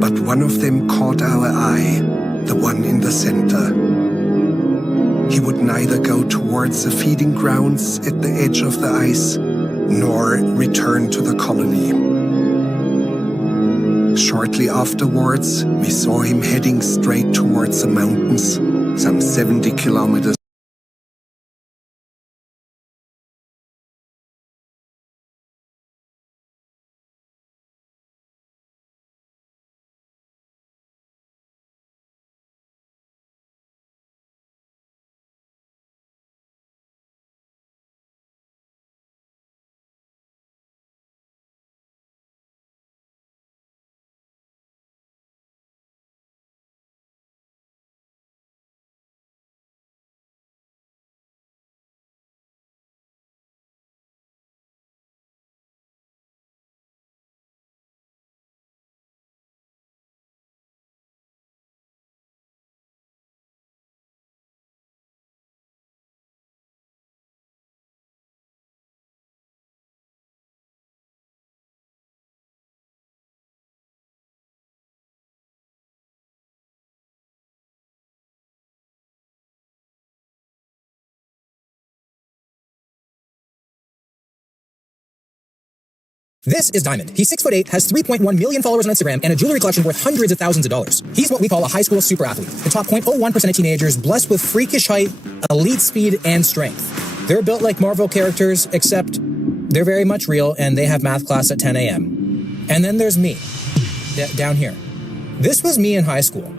But one of them caught our eye, the one in the center. He would neither go towards the feeding grounds at the edge of the ice, nor return to the colony. Shortly afterwards, we saw him heading straight towards the mountains, some 70 kilometers. This is Diamond. He's 6'8", has 3.1 million followers on Instagram, and a jewelry collection worth hundreds of thousands of dollars. He's what we call a high school super athlete. The top 0.01% of teenagers blessed with freakish height, elite speed, and strength. They're built like Marvel characters, except they're very much real, and they have math class at 10 a.m. And then there's me, down here. This was me in high school.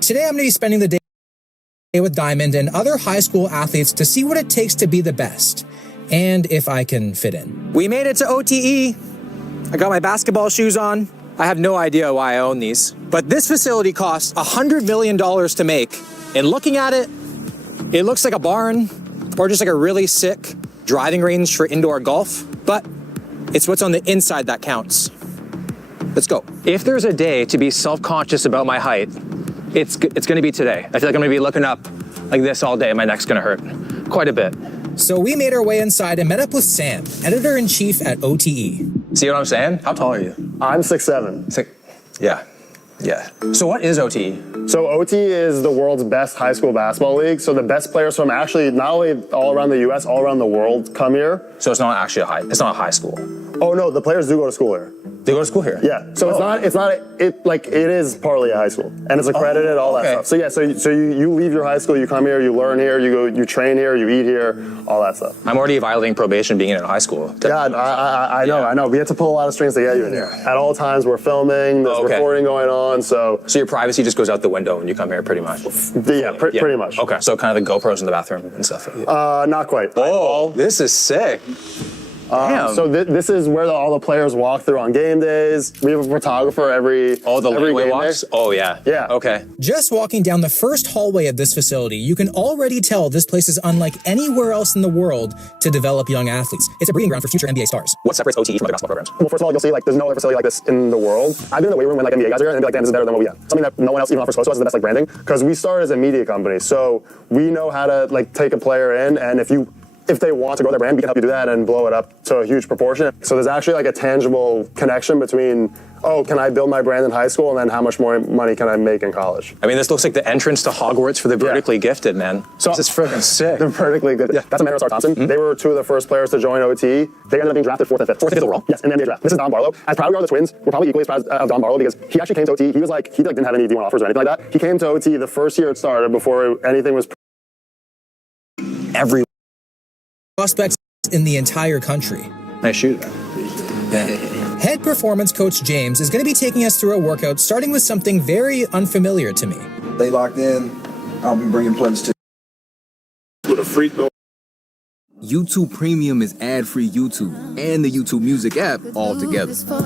Today I'm going to be spending the day with Diamond and other high school athletes to see what it takes to be the best. And if I can fit in. We made it to OTE. I got my basketball shoes on. I have no idea why I own these. But this facility costs $100 million to make. And looking at it, it looks like a barn or just like a really sick driving range for indoor golf. But it's what's on the inside that counts. Let's go. If there's a day to be self-conscious about my height, it's gonna be today. I feel like I'm gonna be looking up like this all day. My neck's gonna hurt quite a bit. So we made our way inside and met up with Sam, editor-in-chief at OTE. See what I'm saying? How tall are you? I'm 6'7". Yeah. So what is OTE? So OTE is the world's best high school basketball league. So the best players from actually not only all around the U.S., all around the world come here. So it's not actually it's not a high school. Oh no, the players do go to school here. They go to school here? Yeah. So it is partly a high school, and it's accredited, all that stuff. So yeah, so you leave your high school, you come here, you learn here, you train here, you eat here, all that stuff. I'm already violating probation being in high school. Yeah, I know. We have to pull a lot of strings to get you in here. At all times, we're filming. There's recording going on. So your privacy just goes out the window when you come here, pretty much. Yeah, pretty much. Okay. So kind of the GoPros in the bathroom and stuff. Not quite. Oh, this is sick. So this is where all the players walk through on game days. We have a photographer every game walks? day. Oh, yeah. Yeah. Okay. Just walking down the first hallway of this facility, you can already tell this place is unlike anywhere else in the world to develop young athletes. It's a breeding ground for future NBA stars. What separates OTE from other basketball programs? Well, first of all, you'll see there's no other facility like this in the world. I've been in the weight room when NBA guys are here, and they'll be like, damn, this is better than what we have. Something that no one else even offers close to us is the best branding, because we started as a media company. So we know how to take a player in, and if they want to grow their brand, we can help you do that and blow it up to a huge proportion. So there's actually a tangible connection between, can I build my brand in high school, and then how much more money can I make in college? I mean, this looks like the entrance to Hogwarts for the vertically gifted, man. So this is freaking sick. The vertically gifted. Yeah. That's Amanda Thompson. Mm-hmm. They were two of the first players to join OT. They ended up being drafted 4th and 5th. 4th and 5th overall? Yes, in the NBA draft. This is Don Barlow. As proud we are of the twins, we're probably equally as proud of Don Barlow, because he actually came to OT. He didn't have any D1 offers or anything like that. He came to OT the first year it started, before anything was Every prospects in the entire country. Nice shoot. Head performance coach James is going to be taking us through a workout starting with something very unfamiliar to me. They locked in. I'll be bringing players to with a free throw. YouTube Premium is ad-free YouTube and the YouTube Music app all together. Inside,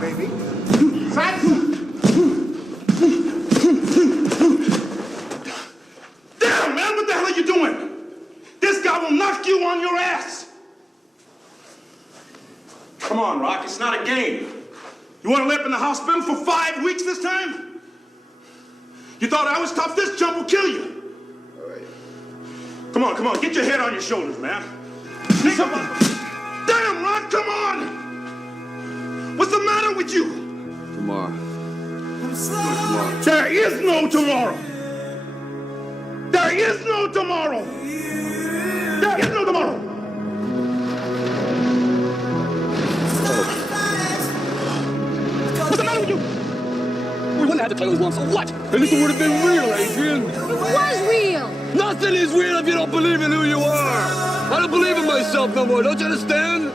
baby. Inside. Damn, man, what the hell are you doing? This guy will knock you on your ass. Come on, Rock, it's not a game. You want to live in the hospital for 5 weeks this time? You thought I was tough? This jump will kill you. All right. Come on, get your head on your shoulders, man. Damn, What's the matter with you? Tomorrow. There is no tomorrow. There is no tomorrow. There is no tomorrow. What's the matter with you? We wouldn't have to tell us one, so what? At least it would have been real, Adrian. It was real. Nothing is real if you don't believe in who you are. I don't believe in myself no more, don't you understand?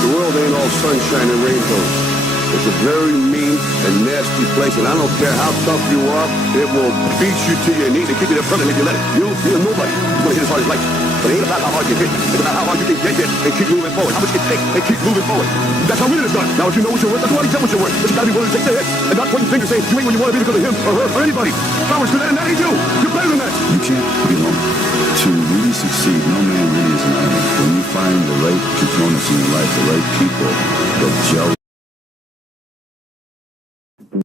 The world ain't all sunshine and rainbows. It's a very mean and nasty place, and I don't care how tough you are, it will beat you to your knees and kick you in the front and if you let it. You're nobody. You're gonna hit as hard as life. But it ain't about how hard you hit. It's about how hard you can get hit and keep moving forward. How much you can take and keep moving forward. That's how winning is done. Now, if you know what you're worth, that's why you get what you're worth. But you gotta be willing to take the hit and not pointing fingers saying you ain't what you want to be because of him or her or anybody. Flowers to that, and that ain't you. You're better than that. You can't, to really succeed, no man really is an island. When you find the right components in your life, the right people that gel.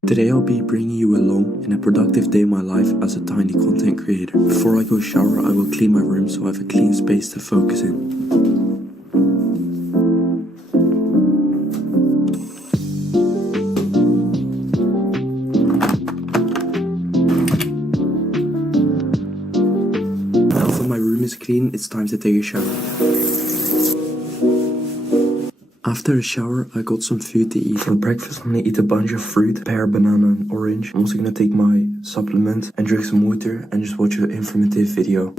Today I'll be bringing you along in a productive day in my life as a tiny content creator. Before I go shower, I will clean my room so I have a clean space to focus in. Now that my room is clean, it's time to take a shower. After a shower, I got some food to eat. For breakfast, I'm gonna eat a bunch of fruit, pear, banana, and orange. I'm also gonna take my supplement and drink some water and just watch an informative video.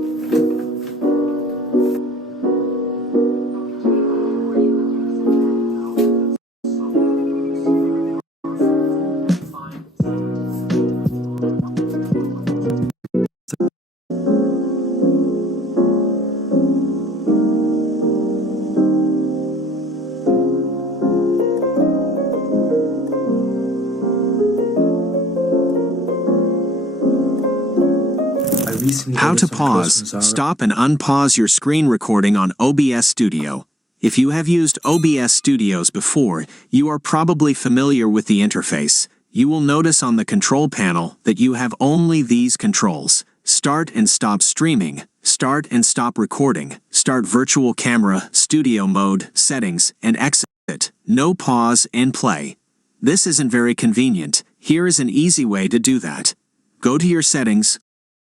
How to pause, stop and unpause your screen recording on OBS Studio. If you have used OBS Studios before, you are probably familiar with the interface. You will notice on the control panel that you have only these controls: start and stop streaming, start and stop recording, start virtual camera, studio mode, settings, and exit. No pause and play. This isn't very convenient. Here is an easy way to do that. Go to your settings,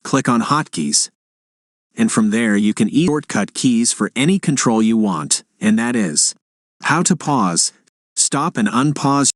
click on Hotkeys, and from there you can use shortcut keys for any control you want, and that is how to pause, stop and unpause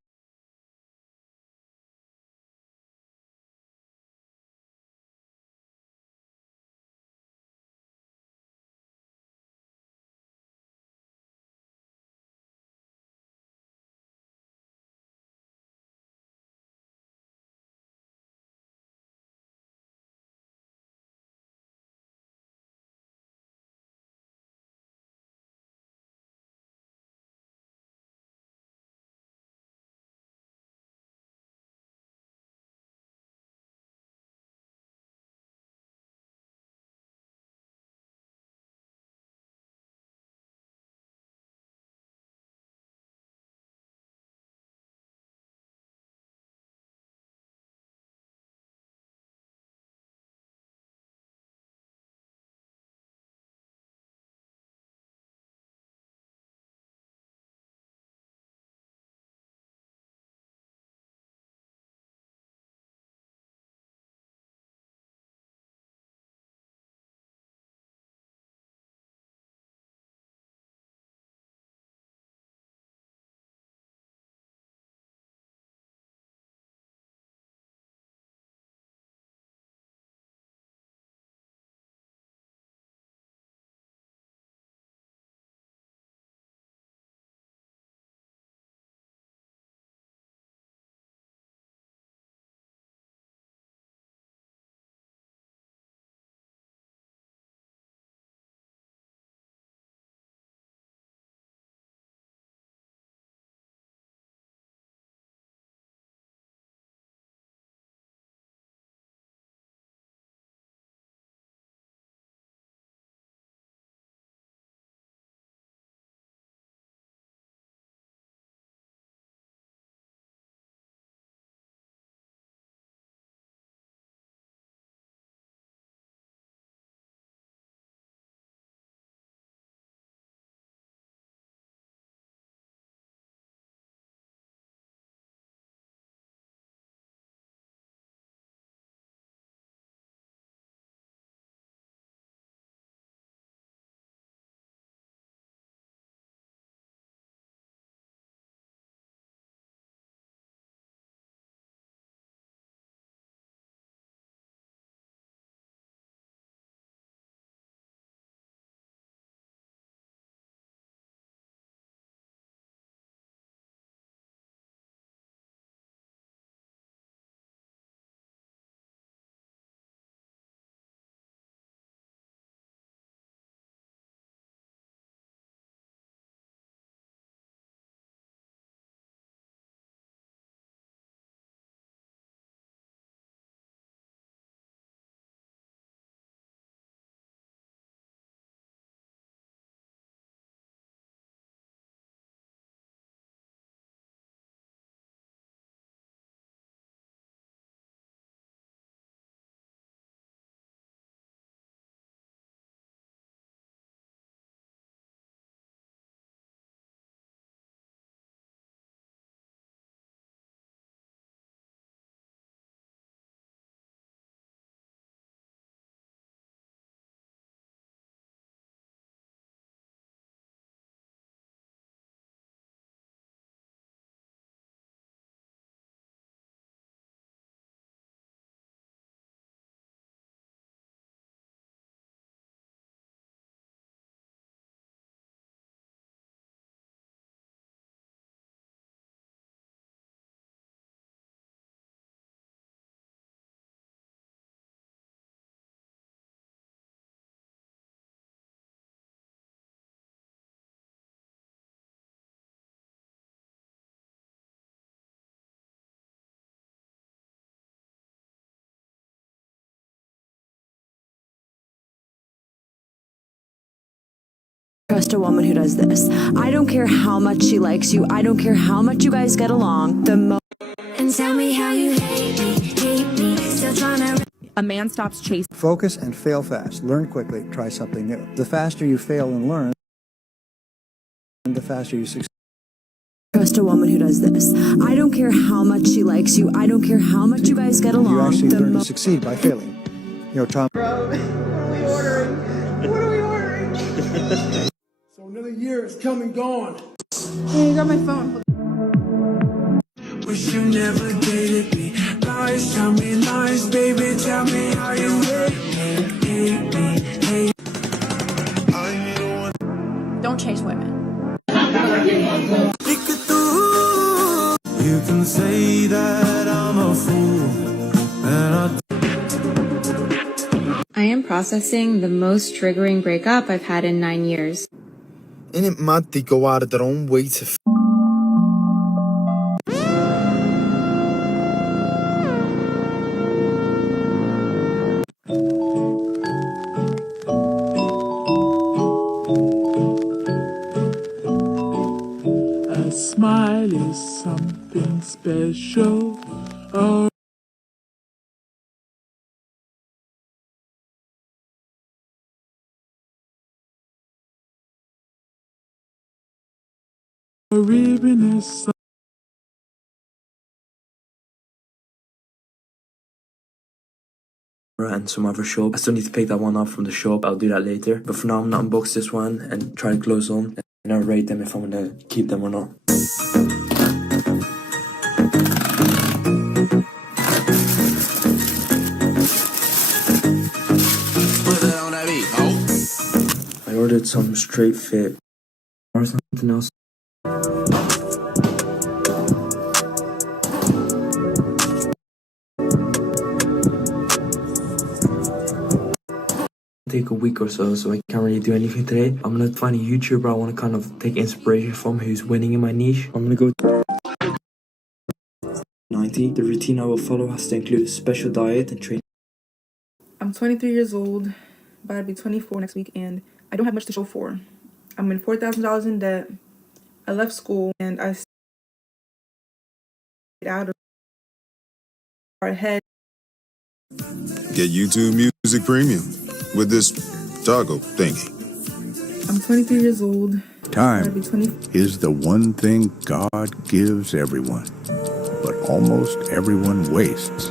Trust a woman who does this. I don't care how much she likes you. I don't care how much you guys get along. And tell me how you hate me, still trying to. A man stops chasing. Focus and fail fast. Learn quickly. Try something new. The faster you fail and learn, the faster you succeed. Trust a woman who does this. I don't care how much she likes you. I don't care how much you guys get along. You actually learn to succeed by failing. You know, Tom. Bro, what are we ordering? What are we ordering? So another year is come and gone. Hey, you got my phone. Wish you never dated me. Lies, tell me lies, baby. Tell me how you hate me. Don't chase women. You can say that I'm a fool, and I am processing the most triggering breakup I've had in 9 years. Isn't it mad they go out of their own way to a smile is something special. Oh. A ribbon is and some other shop. I still need to pick that one up from the shop. I'll do that later. But for now, I'm gonna unbox this one and try to close on and I'll rate them if I'm gonna keep them or not. I ordered some straight fit or something else. Take a week or so I can't really do anything today. I'm gonna find a YouTuber I want to kind of take inspiration from who's winning in my niche. I'm gonna go 90. The routine I will follow has to include a special diet and training. I'm 23 years old, but I'll be 24 next week, and I don't have much to show for. I'm in $4,000 in debt. I left school, and I stayed out of our head. Get YouTube Music Premium with this toggle thingy. I'm 23 years old. Time is the one thing God gives everyone, but almost everyone wastes,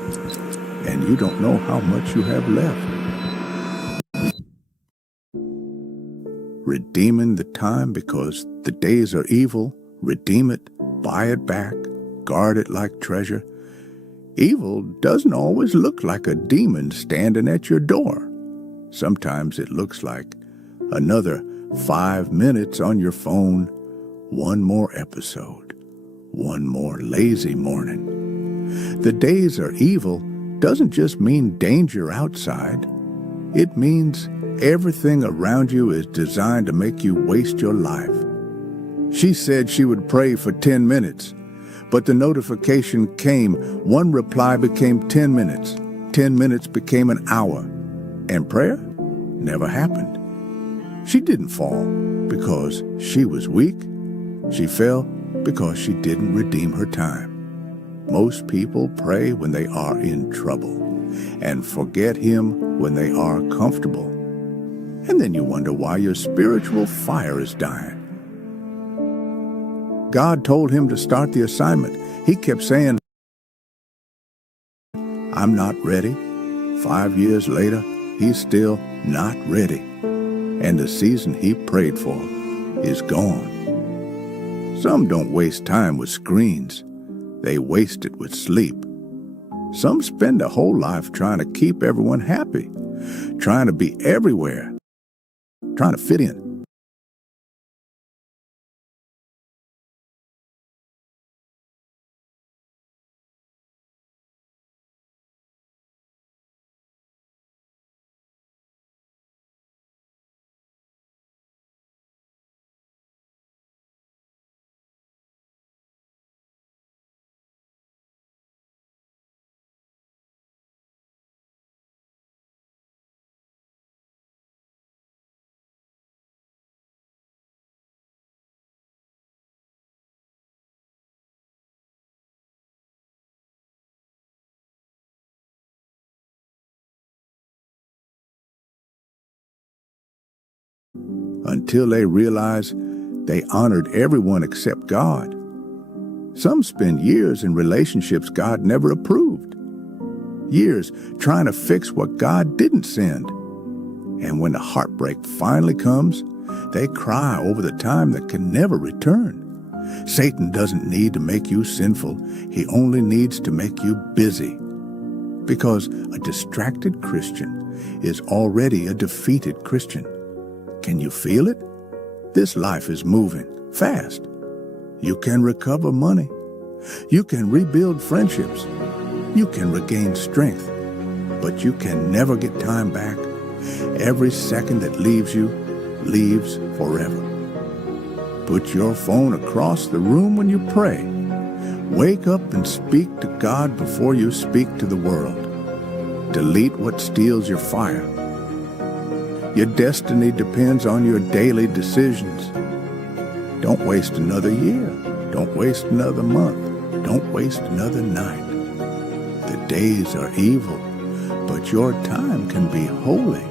and you don't know how much you have left. Redeeming the time because the days are evil, redeem it, buy it back, guard it like treasure. Evil doesn't always look like a demon standing at your door. Sometimes it looks like another 5 minutes on your phone, one more episode, one more lazy morning. The days are evil doesn't just mean danger outside. It means everything around you is designed to make you waste your life. She said she would pray for 10 minutes, but the notification came. One reply became 10 minutes. 10 minutes became an hour. And prayer never happened. She didn't fall because she was weak. She fell because she didn't redeem her time. Most people pray when they are in trouble and forget Him when they are comfortable. And then you wonder why your spiritual fire is dying. God told him to start the assignment. He kept saying, I'm not ready. 5 years later, he's still not ready. And the season he prayed for is gone. Some don't waste time with screens. They waste it with sleep. Some spend a whole life trying to keep everyone happy, trying to be everywhere, trying to fit in. until they realize they honored everyone except God. Some spend years in relationships God never approved, years trying to fix what God didn't send. And when the heartbreak finally comes, they cry over the time that can never return. Satan doesn't need to make you sinful. He only needs to make you busy. Because a distracted Christian is already a defeated Christian. Can you feel it? This life is moving fast. You can recover money. You can rebuild friendships. You can regain strength. But you can never get time back. Every second that leaves you, leaves forever. Put your phone across the room when you pray. Wake up and speak to God before you speak to the world. Delete what steals your fire. Your destiny depends on your daily decisions. Don't waste another year. Don't waste another month. Don't waste another night. The days are evil, but your time can be holy.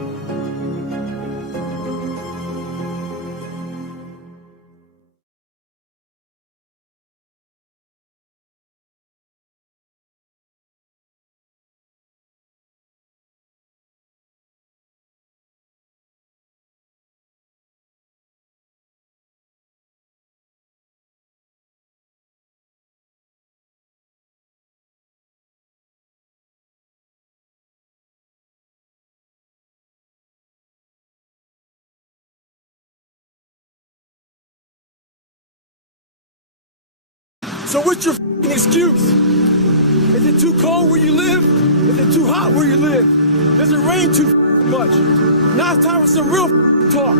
So what's your f***ing excuse? Is it too cold where you live? Is it too hot where you live? Does it rain too much? Now it's time for some real talk.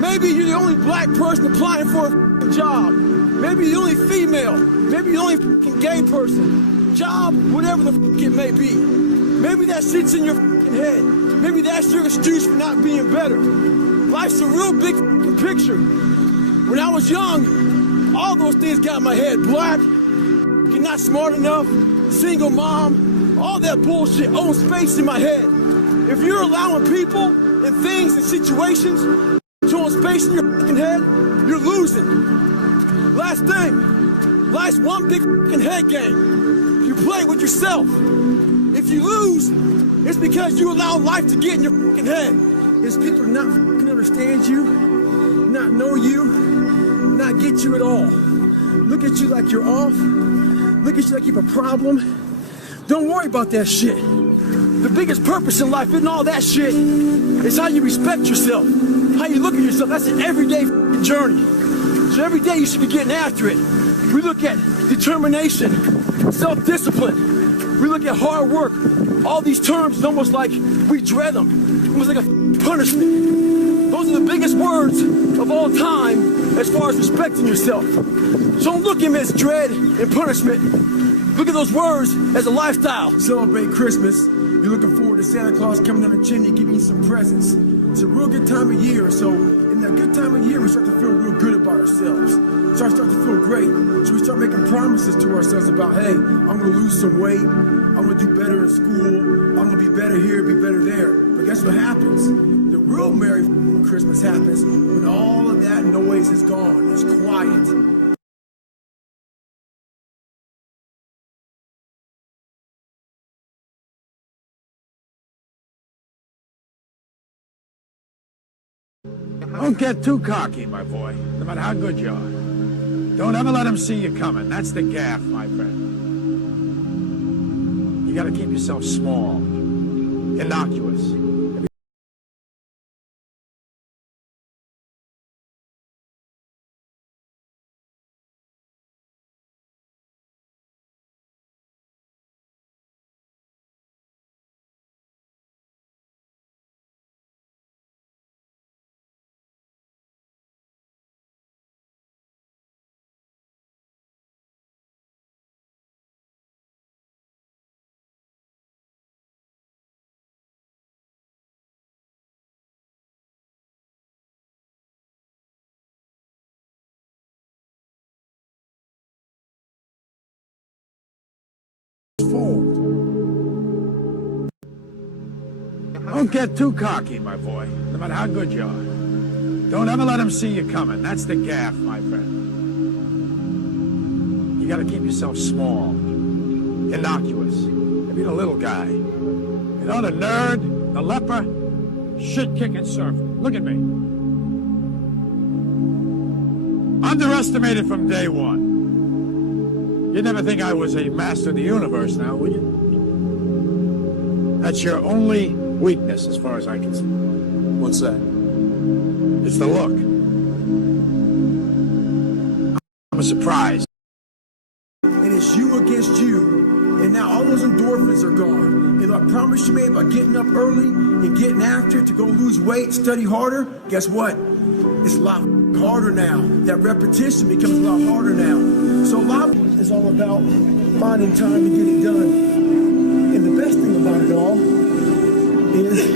Maybe you're the only black person applying for a job. Maybe you're the only female. Maybe you're the only gay person. Job, whatever the it may be. Maybe that shit's in your head. Maybe that's your excuse for not being better. Life's a real big picture. When I was young, all those things got in my head. Black, you're not smart enough, single mom, all that bullshit owns space in my head. If you're allowing people and things and situations to own space in your head, you're losing. Last thing, life's one big head game. You play with yourself. If you lose, it's because you allow life to get in your head. It's people not understand you, not know you, not get you at all. Look at you like you're off. Look at you like you have a problem. Don't worry about that shit. The biggest purpose in life isn't all that shit. It's how you respect yourself, how you look at yourself. That's an everyday journey. So every day you should be getting after it. We look at determination, self-discipline. We look at hard work. All these terms is almost like we dread them. Almost like a punishment. Those are the biggest words of all time as far as respecting yourself. So don't look at them as dread and punishment. Look at those words as a lifestyle. Celebrate Christmas. You're looking forward to Santa Claus coming down the chimney giving you some presents. It's a real good time of year. So in that good time of year, we start to feel real good about ourselves. So I start to feel great. So we start making promises to ourselves about, hey, I'm going to lose some weight. I'm going to do better in school. I'm going to be better here, be better there. But guess what happens? The real Merry Christmas happens when all of that noise is gone. It's quiet. Don't get too cocky, my boy, no matter how good you are. Don't ever let them see you coming. That's the gaff, my friend. You gotta keep yourself small, innocuous. Don't get too cocky, my boy. no matter how good you are. Don't ever let them see you coming. That's the gaff, my friend. You gotta keep yourself small, innocuous. Be the little guy. You know, the nerd, the leper, shit-kicking surfer. Look at me. Underestimated from day one. You'd never think I was a master of the universe now, would you? That's your only weakness as far as I can see. What's that? It's the look. I'm surprised. And it's you against you. And now all those endorphins are gone. And I promise you made by getting up early and getting after it to go lose weight, study harder, guess what? It's a lot harder now. That repetition becomes a lot harder now. So a lot is all about finding time to get it done. And the best thing about it all is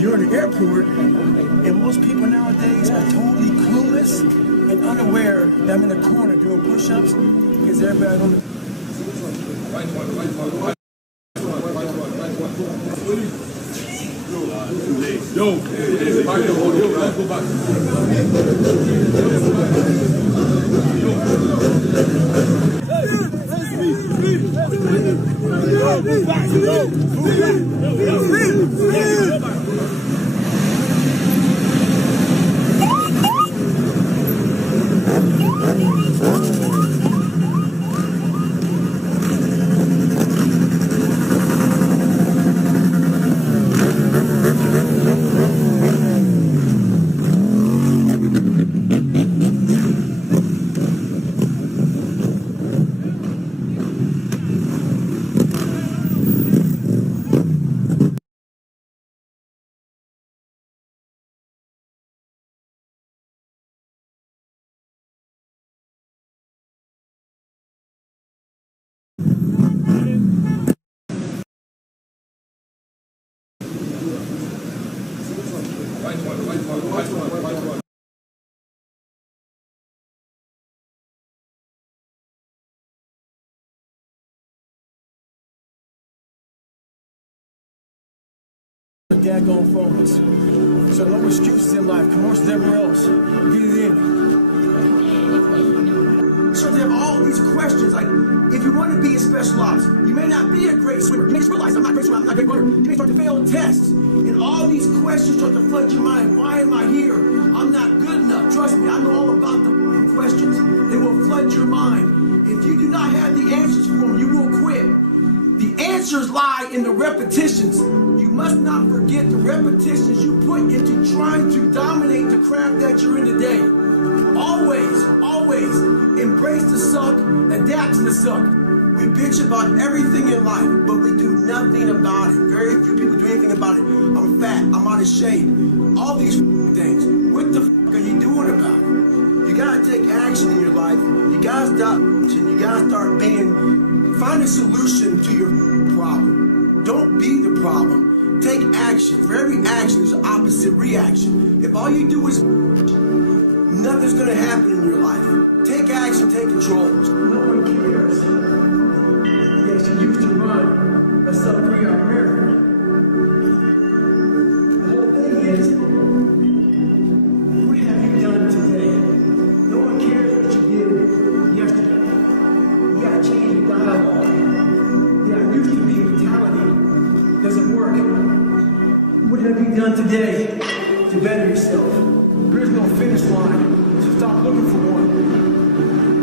you're in the airport and most people nowadays are totally clueless and unaware that I'm in the corner doing push-ups because everybody on the daggone phones. So no excuses in life. Commercials everywhere else. Get it in. So they have all these questions. Like, if you want to be in special ops, you may not be a great swimmer. You may just realize I'm not a great swimmer, I'm not a great runner. You may start to fail tests. And all these questions start to flood your mind. Why am I here? I'm not good enough. Trust me, I know all about the questions. They will flood your mind. If you do not have the answers for them, you will quit. The answers lie in the repetitions. You must not forget the repetitions you put into trying to dominate the craft that you're in today. Always, always embrace the suck, adapt to the suck. We bitch about everything in life, but we do nothing about it. Very few people do anything about it. I'm fat, I'm out of shape. All these things. What the are you doing about it? You gotta take action in your life. You gotta stop. You gotta start find a solution to your problem. Don't be the problem. Take action. For every action, there's an opposite reaction. If all you do is nothing's gonna happen in your life. Take action, take control. No one cares. Yes, you used to run a sub-3-hour marathon. The whole thing is, what have you done today? No one cares what you did yesterday. You gotta change your dialogue. Yeah, I used to be mentality. Doesn't work. What have you done today to better yourself? There is no finish line, so stop looking for one.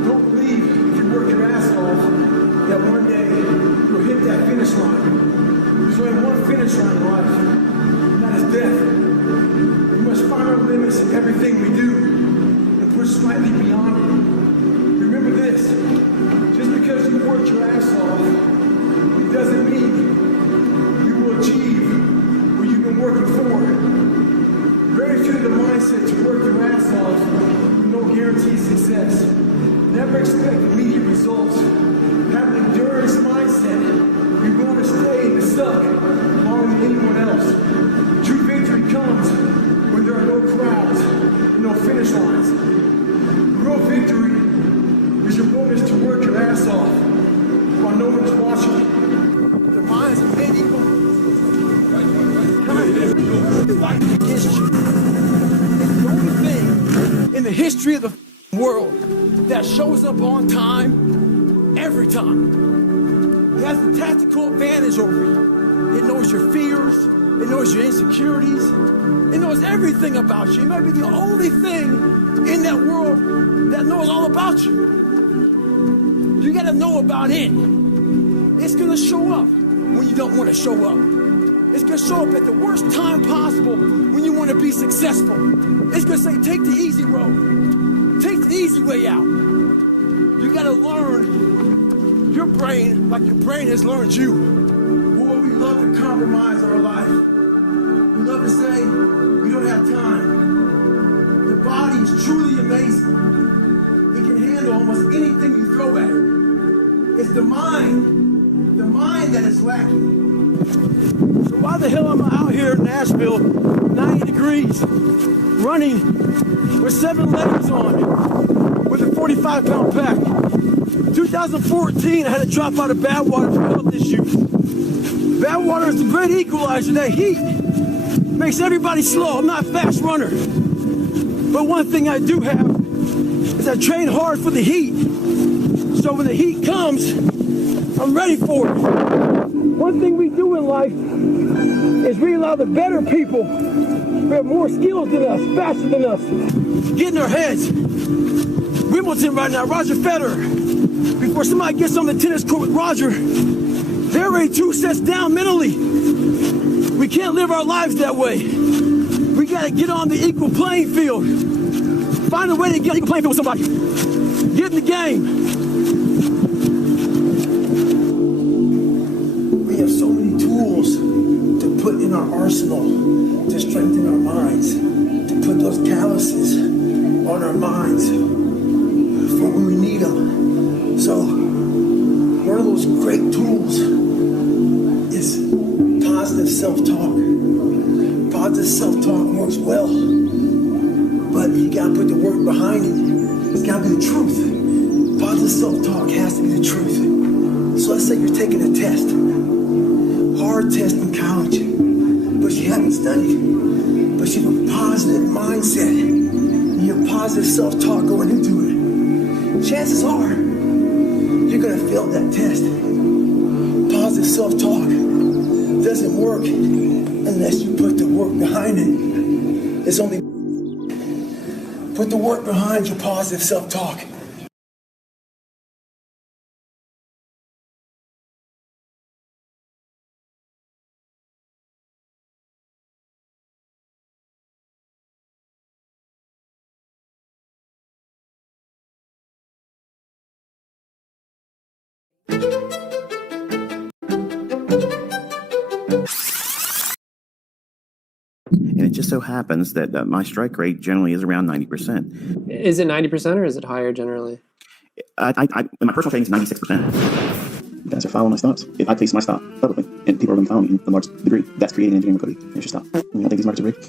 Don't believe if you work your ass off that one day you'll hit that finish line. There's only one finish line in life, and that is death. We must find our limits in everything we do and push slightly beyond it. Remember this, just because you worked your ass off, it doesn't mean you will achieve what you've been working for. Very few of the mindset to work your ass off with no guaranteed success. Never expect immediate results. Have an endurance mindset. You're going to stay in the suck longer than anyone else. True victory comes when there are no crowds and no finish lines. Real victory is your willingness to work your ass off while no one is watching. The minds of many people fight against history of the world that shows up on time every time. It has a tactical advantage over you. It knows your fears. It knows your insecurities. It knows everything about you. It might be the only thing in that world that knows all about you. You gotta know about it. It's gonna show up when you don't want to show up. It's gonna show up at the worst time possible when you want to be successful. It's gonna say, take the easy road. Take the easy way out. You gotta learn your brain like your brain has learned you. Boy, we love to compromise our life. We love to say, we don't have time. The body is truly amazing. It can handle almost anything you throw at it. It's the mind that is lacking. So why the hell am I out here in Nashville, 90 degrees, running with 7 legs on, with a 45-pound pack? 2014, I had to drop out of Badwater for health issues. Badwater is the great equalizer. That heat makes everybody slow. I'm not a fast runner. But one thing I do have is I train hard for the heat. So when the heat comes, I'm ready for it. One thing we do in life is we allow the better people who have more skills than us, faster than us, get in their heads. Wimbledon right now, Roger Federer. Before somebody gets on the tennis court with Roger, they're already 2 sets down mentally. We can't live our lives that way. We gotta get on the equal playing field. Find a way to get on the equal playing field with somebody. Get in the game. We have so many tools to put in our arsenal to strengthen our minds, to put those calluses on our minds for when we need them. So one of those great tools is positive self-talk. Positive self-talk works well, but you gotta put the work behind it. It's gotta be the truth. Positive self-talk has to be the truth. So let's say you're taking a test, hard test in college, but you haven't studied, but you have a positive mindset, and you have positive self-talk going into it. Chances are, you're gonna fail that test. Positive self-talk doesn't work unless you put the work behind it. It's only put the work behind your positive self-talk. And it just so happens that my strike rate generally is around 90%. Is it 90% or is it higher generally? In my personal trading, it's 96%. Guys are following my stops. If I place my stop publicly, and people are going to follow me in a large degree, that's creating engineering liquidity. There's your stop. You don't think these markets are rigged?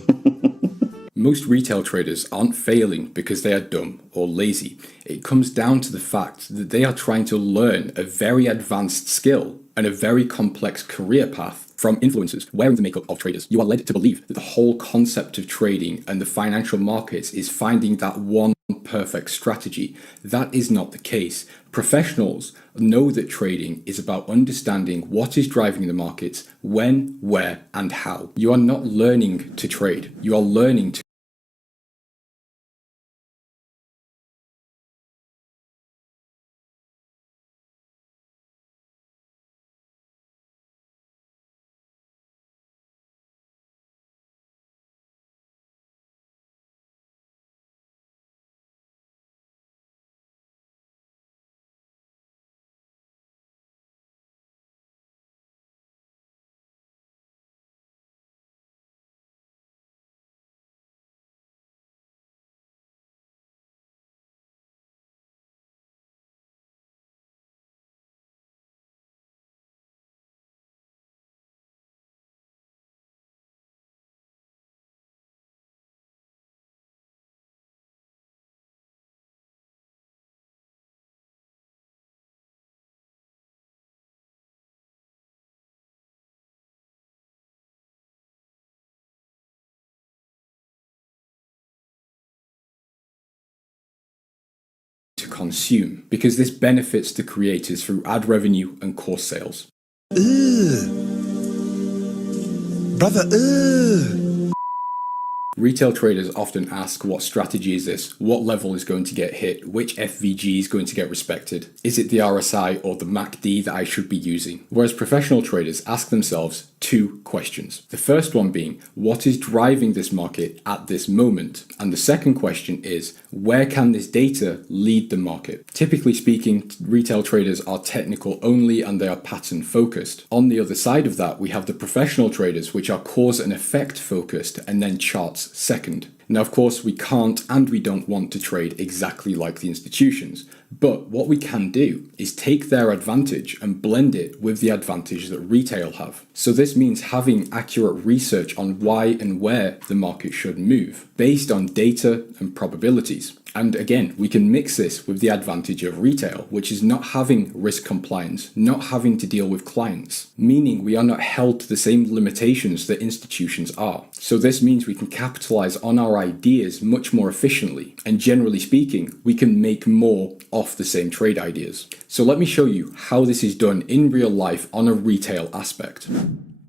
Most retail traders aren't failing because they are dumb or lazy. It comes down to the fact that they are trying to learn a very advanced skill and a very complex career path from influencers wearing the makeup of traders. You are led to believe that the whole concept of trading and the financial markets is finding that one perfect strategy. That is not the case. Professionals know that trading is about understanding what is driving the markets, when, where, and how. You are not learning to trade. You are learning to to consume, because this benefits the creators through ad revenue and course sales. Retail traders often ask, what strategy is this? What level is going to get hit? Which FVG is going to get respected? Is it the RSI or the MACD that I should be using? Whereas professional traders ask themselves two questions. The first one being, what is driving this market at this moment? And the second question is, where can this data lead the market? Typically speaking, retail traders are technical only and they are pattern focused. On the other side of that, we have the professional traders, which are cause and effect focused and then charts second. Now, of course, we can't and we don't want to trade exactly like the institutions, but what we can do is take their advantage and blend it with the advantage that retail have. So this means having accurate research on why and where the market should move based on data and probabilities. And again, we can mix this with the advantage of retail, which is not having risk compliance, not having to deal with clients, meaning we are not held to the same limitations that institutions are. So this means we can capitalize on our ideas much more efficiently. And generally speaking, we can make more off the same trade ideas. So let me show you how this is done in real life on a retail aspect.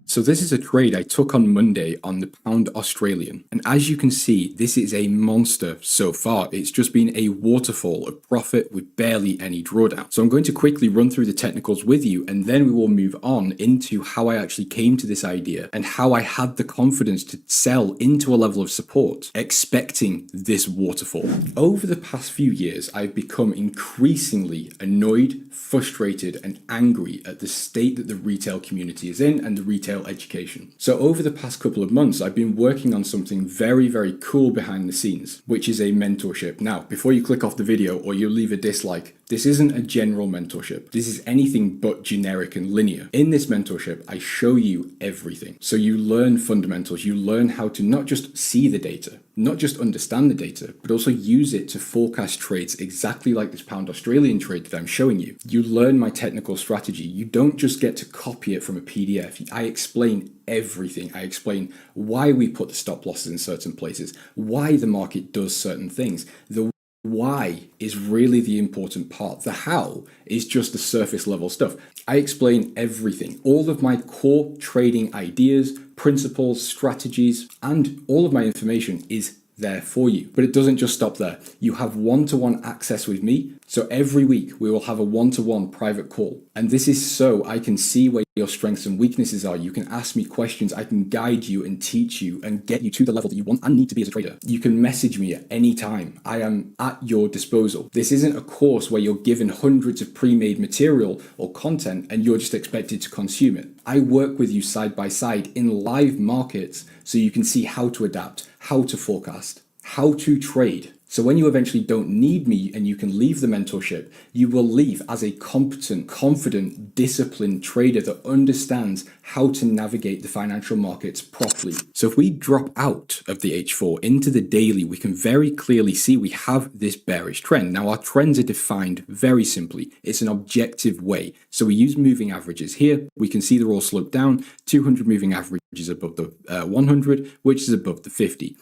So this is a trade I took on Monday on the pound Australian. And as you can see, this is a monster so far. It's just been a waterfall of profit with barely any drawdown. So I'm going to quickly run through the technicals with you, and then we will move on into how I actually came to this idea and how I had the confidence to sell into a level of support, expecting this waterfall. Over the past few years, I've become increasingly annoyed, frustrated, and angry at the state that the retail community is in and the retail education. So over the past couple of months, I've been working on something very, very cool behind the scenes, which is a mentorship. Now, before you click off the video or you leave a dislike, this isn't a general mentorship. This is anything but generic and linear. In this mentorship, I show you everything. So you learn fundamentals, you learn how to not just see the data, not just understand the data, but also use it to forecast trades exactly like this pound Australian trade that I'm showing you. You learn my technical strategy. You don't just get to copy it from a PDF. I explain everything. I explain why we put the stop losses in certain places, why the market does certain things. The why is really the important part. The how is just the surface level stuff. I explain everything, all of my core trading ideas, principles, strategies, and all of my information is there for you. But it doesn't just stop there. You have one-to-one access with me. So every week we will have a one-to-one private call. And this is so I can see where your strengths and weaknesses are. You can ask me questions. I can guide you and teach you and get you to the level that you want and need to be as a trader. You can message me at any time. I am at your disposal. This isn't a course where you're given hundreds of pre-made material or content and you're just expected to consume it. I work with you side by side in live markets so you can see how to adapt, how to forecast, how to trade. So when you eventually don't need me and you can leave the mentorship, you will leave as a competent, confident, disciplined trader that understands how to navigate the financial markets properly. So if we drop out of the H4 into the daily, we can very clearly see we have this bearish trend. Now our trends are defined very simply. It's an objective way. So we use moving averages here. We can see they're all sloped down. 200 moving averages above the 100, which is above the 50.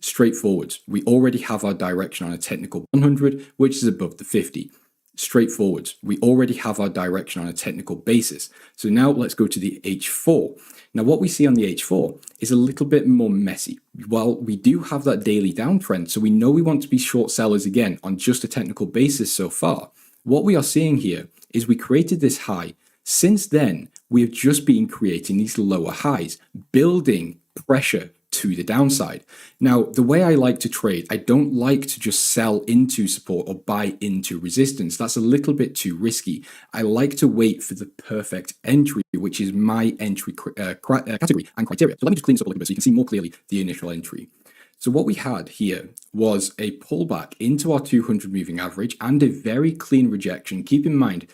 Straightforward. We already have our direction on a technical 100, which is above the 50. Straightforward. We already have our direction on a technical basis. So now let's go to the H4. Now what we see on the H4 is a little bit more messy. While we do have that daily downtrend, so we know we want to be short sellers again on just a technical basis so far, what we are seeing here is we created this high. Since then, we have just been creating these lower highs, building pressure to the downside. Now, the way I like to trade, I don't like to just sell into support or buy into resistance. That's a little bit too risky. I like to wait for the perfect entry, which is my entry category and criteria. So let me just clean this up a little bit so you can see more clearly the initial entry. So what we had here was a pullback into our 200 moving average and a very clean rejection. Keep in mind,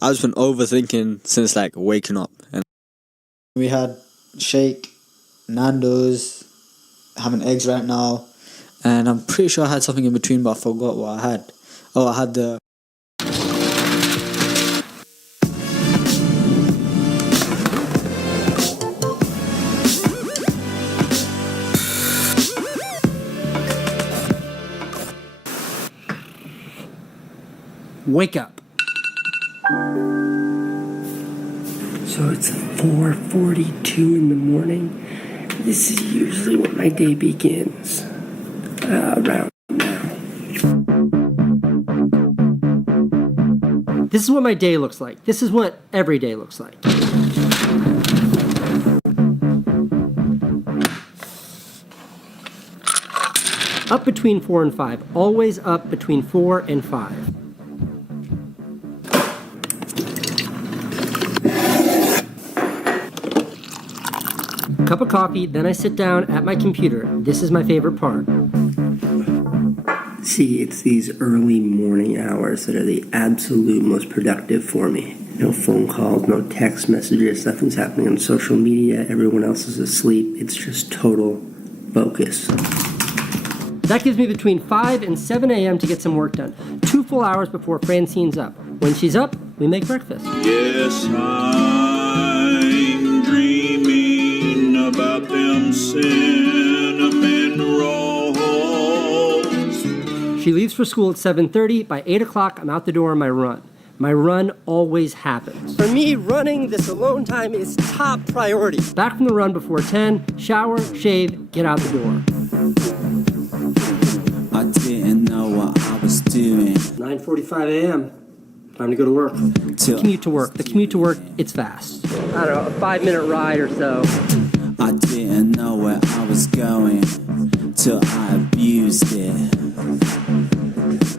I've just been overthinking since like waking up. And we had Shake, Nando's, having eggs right now, and I'm pretty sure I had something in between, but I forgot what I had. Oh, I had the Wake up. So it's 4:42 in the morning. This is usually when my day begins. Around now. This is what my day looks like. This is what every day looks like. Up between 4 and 5. Always up between 4 and 5. Cup of coffee, then I sit down at my computer. This is my favorite part. See, it's these early morning hours that are the absolute most productive for me. No phone calls, no text messages, nothing's happening on social media, everyone else is asleep. It's just total focus. That gives me between 5 and 7 a.m. to get some work done. 2 full hours before Francine's up. When she's up, we make breakfast. Yes, I'm dreaming about them cinnamon rolls. She leaves for school at 7:30. By 8 o'clock, I'm out the door on my run. My run always happens. For me, running this alone time is top priority. Back from the run before 10, shower, shave, get out the door. I didn't know what I was doing. 9:45 a.m. Time to go to work. Commute to work. The commute to work, it's fast. I don't know, a 5-minute ride or so. I didn't know where I was going till I abused it.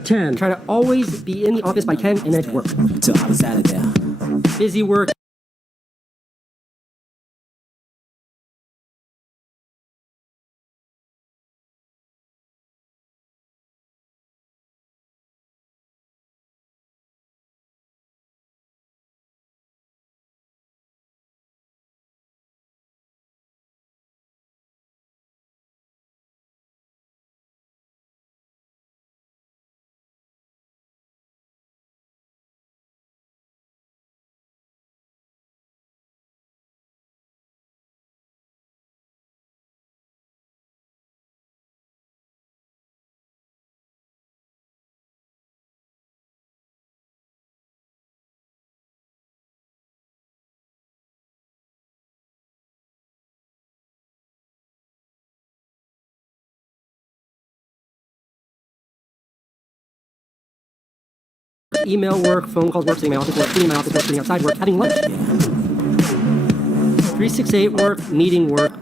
10. Try to always be in the office by 10 and at work. Till I was out of there. Busy work. Email work, phone calls work, sitting in my office work, cleaning my office work, sitting outside work, having lunch. 368 work, meetings work,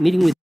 meeting with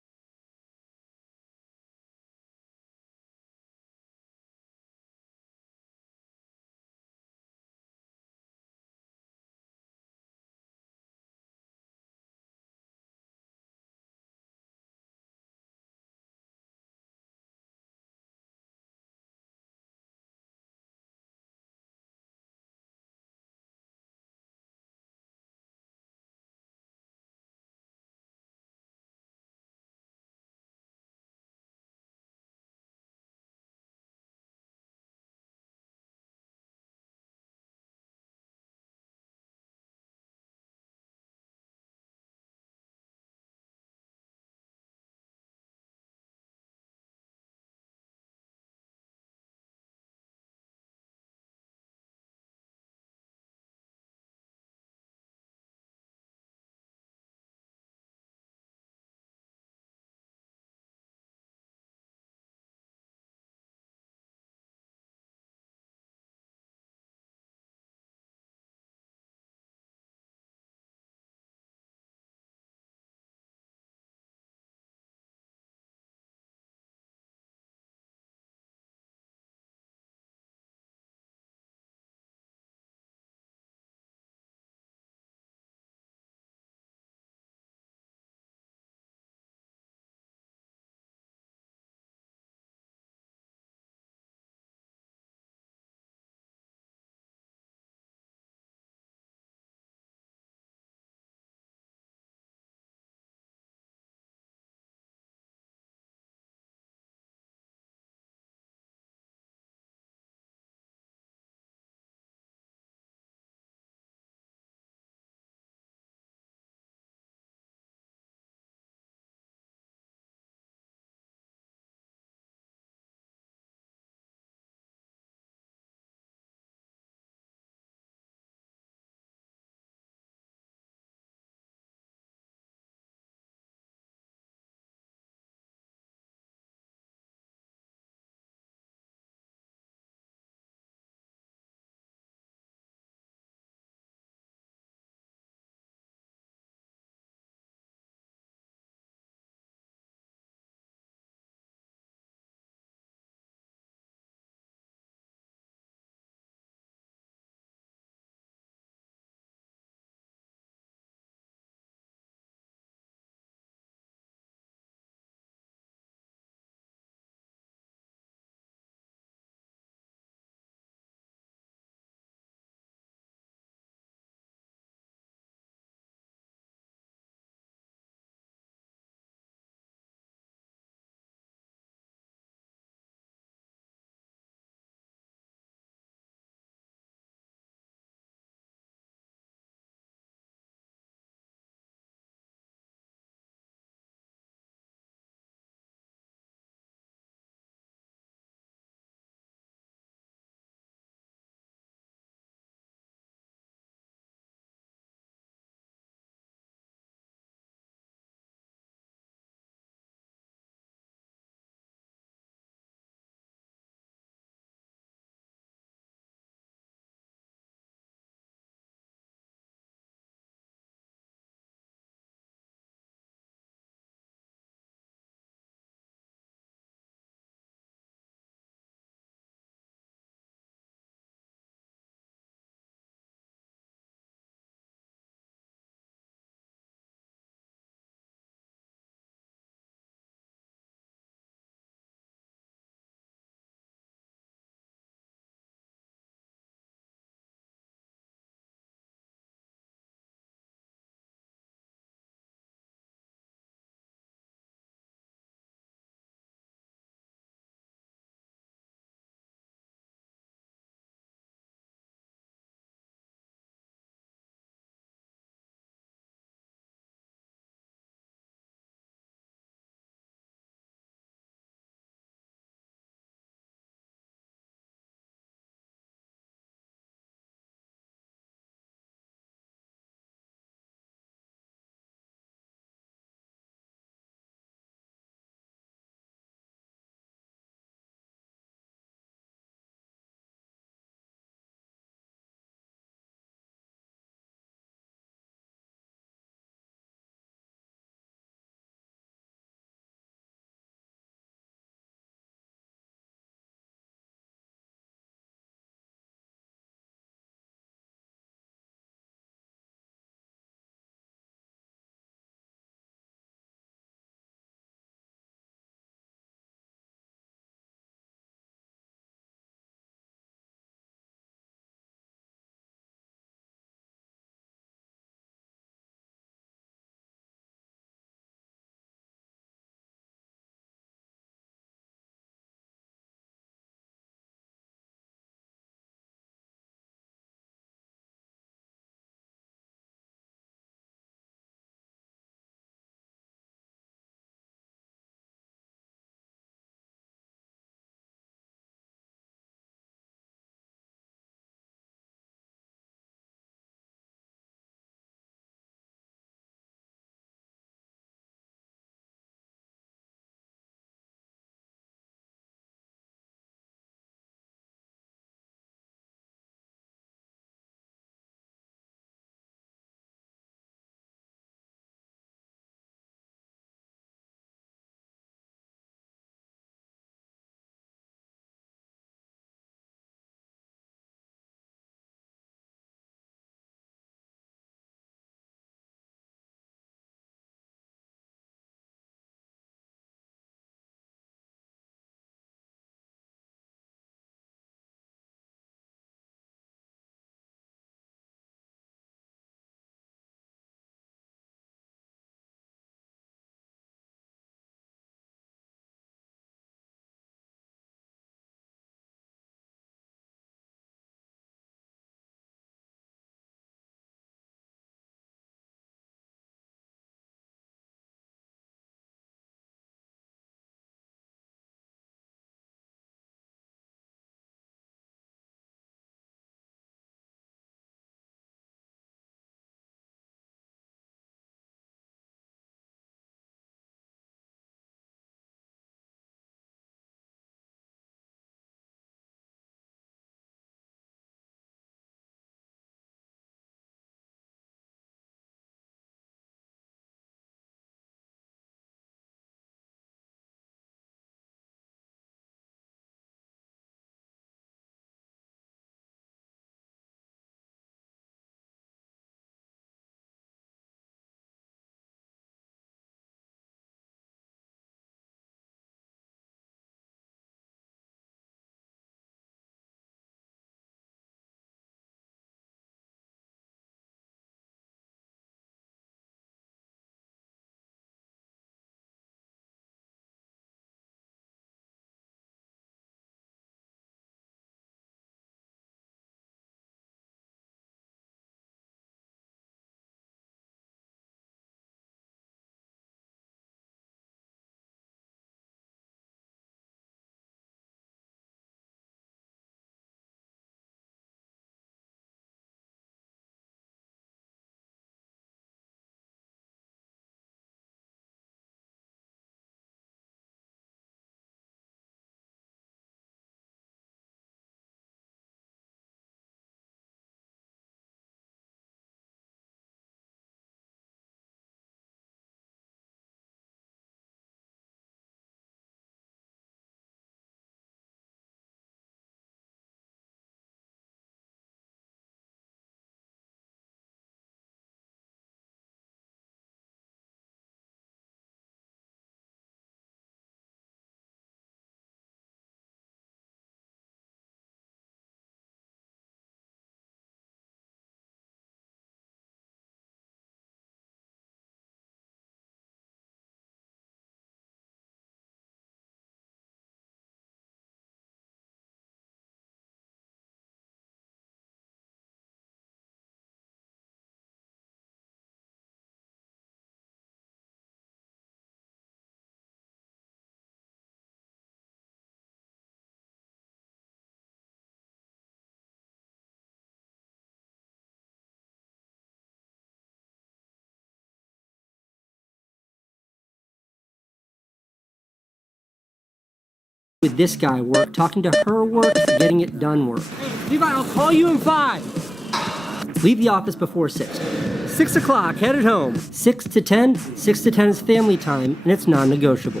with this guy work, talking to her work, getting it done work. Levi, I'll call you in 5. Leave the office before 6. 6 o'clock, headed home. 6 to 10 is family time, and it's non-negotiable.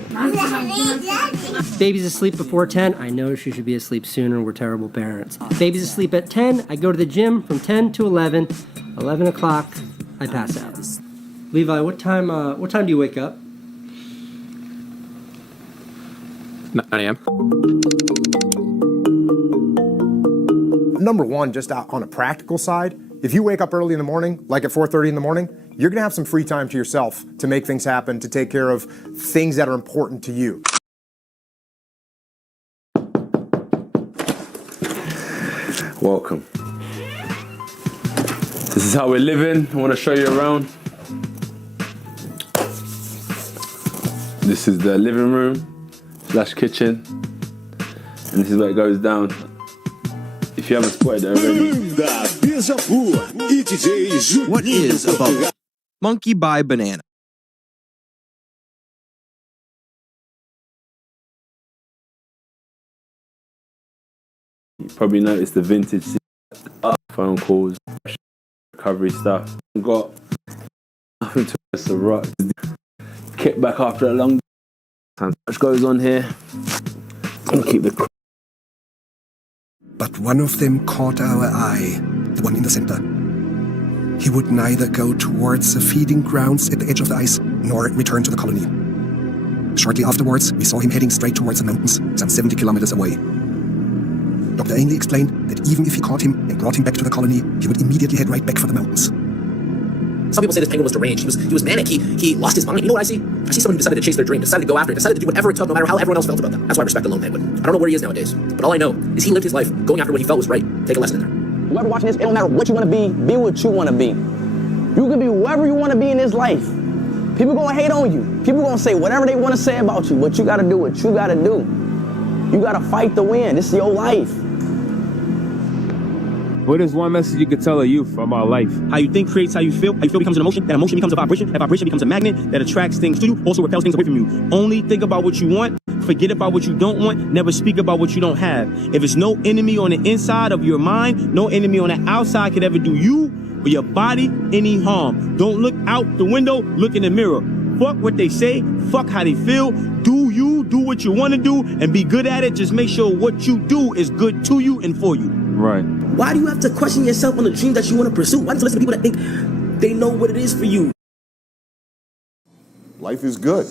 Baby's asleep before 10. I know she should be asleep sooner. We're terrible parents. Baby's asleep at 10. I go to the gym from 10 to 11. 11 o'clock, I pass out. Levi, what time do you wake up? 9 a.m. Number one, just on a practical side, if you wake up early in the morning, like at 4:30 in the morning, you're gonna have some free time to yourself to make things happen, to take care of things that are important to you. Welcome. This is how we're living. I want to show you around. This is the living room / kitchen, and this is where it goes down. If you haven't spotted it already. What is about Monkey Buy Banana? You probably noticed the vintage phone calls, recovery stuff. Got nothing to us to rock. Kick back after a long time. Much goes on here. I'll keep the. But one of them caught our eye, the one in the center. He would neither go towards the feeding grounds at the edge of the ice, nor return to the colony. Shortly afterwards, we saw him heading straight towards the mountains, some 70 kilometers away. Dr. Ainley explained that even if he caught him and brought him back to the colony, he would immediately head right back for the mountains. Some people say this penguin was deranged. He was manic. He lost his mind. You know what I see? I see someone who decided to chase their dream, decided to go after it, decided to do whatever it took, no matter how everyone else felt about them. That's why I respect the lone penguin. I don't know where he is nowadays, but all I know is he lived his life going after what he felt was right. Take a lesson in there. Whoever watching this, it don't matter what you want to be what you want to be. You can be whoever you want to be in this life. People gonna hate on you. People gonna say whatever they want to say about you, but you gotta do what you gotta do. You gotta fight to win. This is your life. What is one message you could tell a youth about life? How you think creates how you feel. How you feel becomes an emotion. That emotion becomes a vibration. That vibration becomes a magnet that attracts things to you, also repels things away from you. Only think about what you want. Forget about what you don't want. Never speak about what you don't have. If it's no enemy on the inside of your mind, no enemy on the outside could ever do you or your body any harm. Don't look out the window. Look in the mirror. Fuck what they say. Fuck how they feel. Do you. Do what you want to do and be good at it. Just make sure what you do is good to you and for you. Right. Why do you have to question yourself on the dream that you want to pursue? Why do you listen to people that think they know what it is for you? Life is good.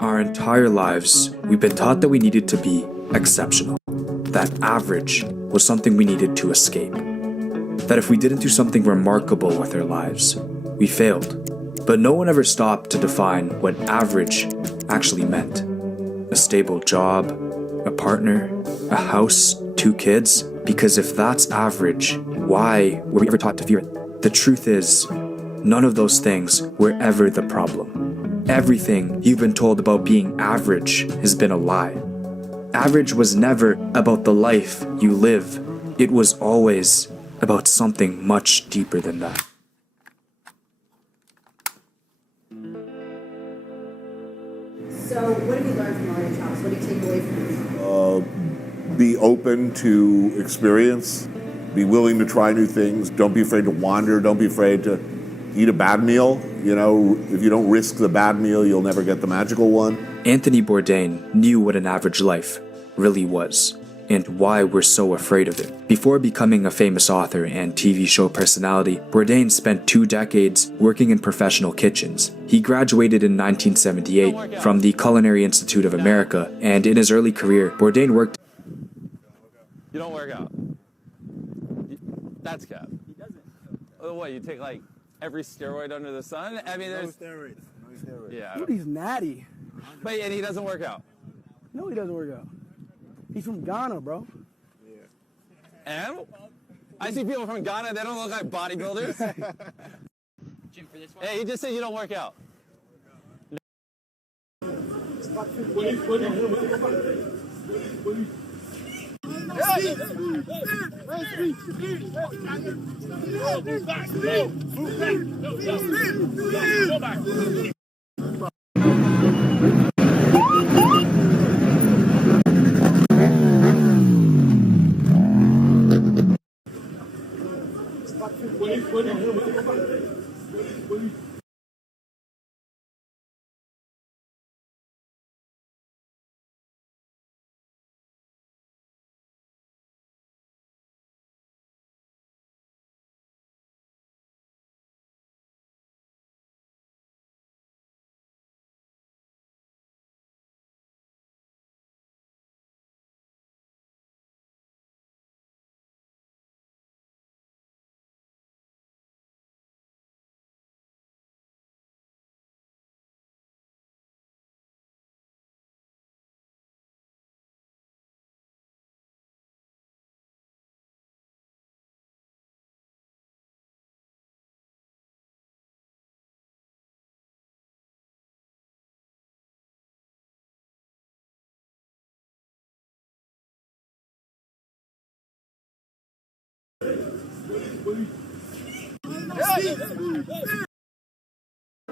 Our entire lives, we've been taught that we needed to be exceptional. That average was something we needed to escape. That if we didn't do something remarkable with our lives, we failed. But no one ever stopped to define what average actually meant. A stable job, a partner, a house, 2 kids. Because if that's average, why were we ever taught to fear it? The truth is, none of those things were ever the problem. Everything you've been told about being average has been a lie. Average was never about the life you live. It was always about something much deeper than that. So what have you learned from all your travels? What do you take away from it? Be open to experience. Be willing to try new things. Don't be afraid to wander. Don't be afraid to eat a bad meal. You know, if you don't risk the bad meal, you'll never get the magical one. Anthony Bourdain knew what an average life really was and why we're so afraid of it. Before becoming a famous author and TV show personality, Bourdain spent 2 decades working in professional kitchens. He graduated in 1978 from the Culinary Institute of America, and in his early career, Bourdain worked. You don't work out. That's cap. He doesn't. Oh, what, you take like every steroid under the sun? I mean, there's... No steroids. No steroids. Yeah. Dude, he's natty. But, and he doesn't work out? No, he doesn't work out. He's from Ghana, bro. Yeah. And? I see people from Ghana, they don't look like bodybuilders. Jim, for this one? Hey, he just said you don't work out.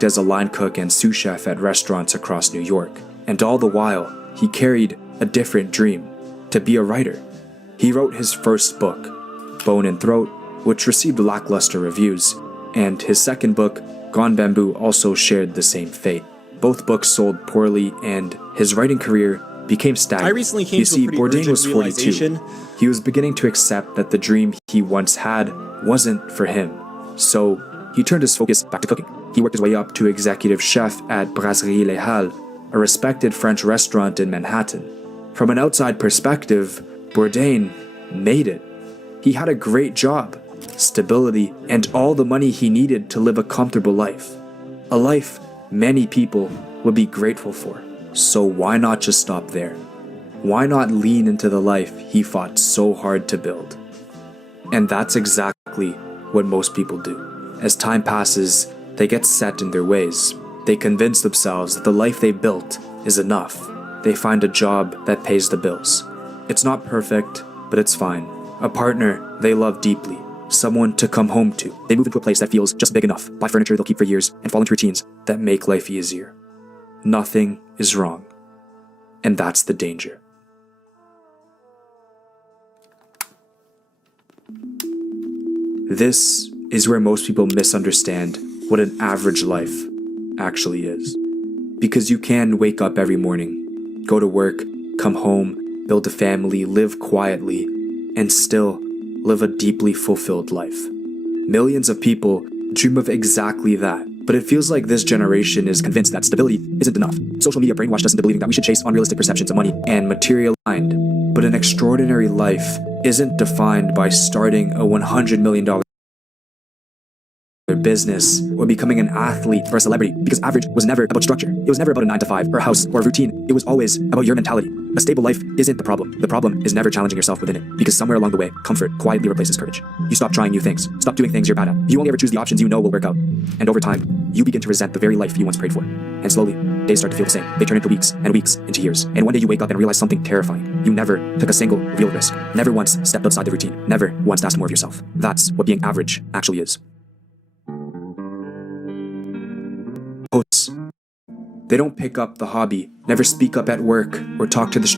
As a line cook and sous chef at restaurants across New York, and all the while, he carried a different dream, to be a writer. He wrote his first book, Bone and Throat, which received lackluster reviews, and his second book, Gone Bamboo, also shared the same fate. Both books sold poorly, and his writing career became stagnant. I recently came to a pretty Bourdain urgent was 42. realization. He was beginning to accept that the dream he once had wasn't for him, so he turned his focus back to cooking. He worked his way up to executive chef at Brasserie Les Halles, a respected French restaurant in Manhattan. From an outside perspective, Bourdain made it. He had a great job, stability, and all the money he needed to live a comfortable life. A life many people would be grateful for. So why not just stop there? Why not lean into the life he fought so hard to build? And that's exactly what most people do. As time passes, they get set in their ways. They convince themselves that the life they built is enough. They find a job that pays the bills. It's not perfect, but it's fine. A partner they love deeply. Someone to come home to. They move into a place that feels just big enough, buy furniture they'll keep for years, and fall into routines that make life easier. Nothing is wrong. And that's the danger. This is where most people misunderstand what an average life actually is. Because you can wake up every morning, go to work, come home, build a family, live quietly, and still live a deeply fulfilled life. Millions of people dream of exactly that, but it feels like this generation is convinced that stability isn't enough. Social media brainwashed us into believing that we should chase unrealistic perceptions of money and material mind. But an extraordinary life isn't defined by starting a $100 million business or becoming an athlete or a celebrity, because average was never about structure. It was never about a 9-to-5 or a house or a routine. It was always about your mentality. A stable life isn't the problem. The problem is never challenging yourself within it, because somewhere along the way, comfort quietly replaces courage. You stop trying new things. Stop doing things you're bad at. You only ever choose the options you know will work out. And over time, you begin to resent the very life you once prayed for. And slowly, days start to feel the same. They turn into weeks, and weeks into years. And one day you wake up and realize something terrifying. You never took a single real risk. Never once stepped outside the routine. Never once asked more of yourself. That's what being average actually is. They don't pick up the hobby, never speak up at work, or talk to the